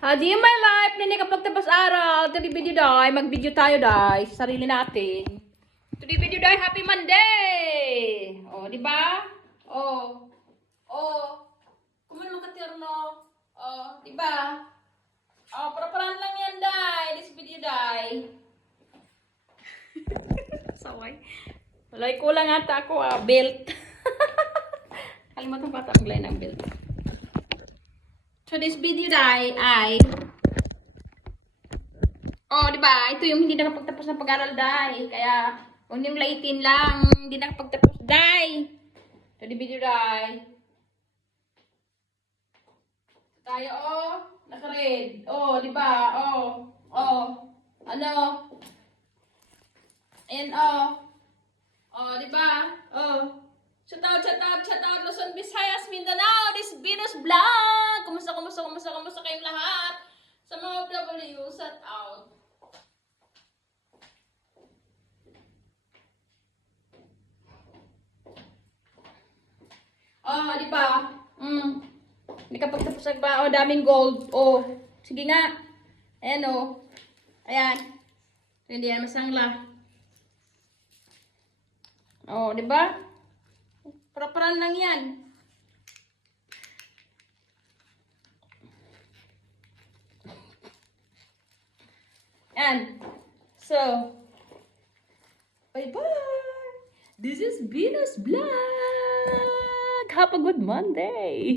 Di my life, nini kapag tapos araw, today video day, mag-video tayo day, sa sarili natin. Today video day, happy Monday! O, di ba? Kumain mo ka tierno. Di ba? Para-paraan lang yan day, this video day. Saway. Walay ko lang ata ako, belt. Kalimutan ko ata maglay ng belt. So this video day ay di ba? Ito yung hindi nakapagtapos ng pag-aral day. Kaya kung yung laitin lang, hindi nakapagtapos day. So the video day. Tayo naka-red. Di ba? Ano? And di ba? Shout out, Luzon, Visayas, Mindanao, this Venus Vlog! Kumusta kayong lahat? Sa mga OFW, shout out. Di ba? Hindi ka pagtapos ba? Daming gold. Sige nga. Ayan, Ayan. Hindi yan masangla. Di ba? Para-paraan lang yan. And so, bye-bye. This is Venus Vlog. Have a good Monday.